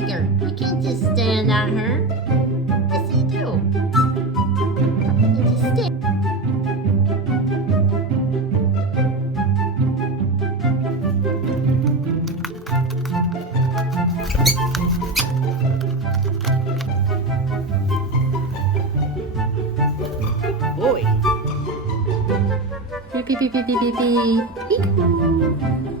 bigger. You can't just stand on her. Yes, you do. You just stand. Boy. Beep, beep, beep, beep, beep, beep, beep. Beep.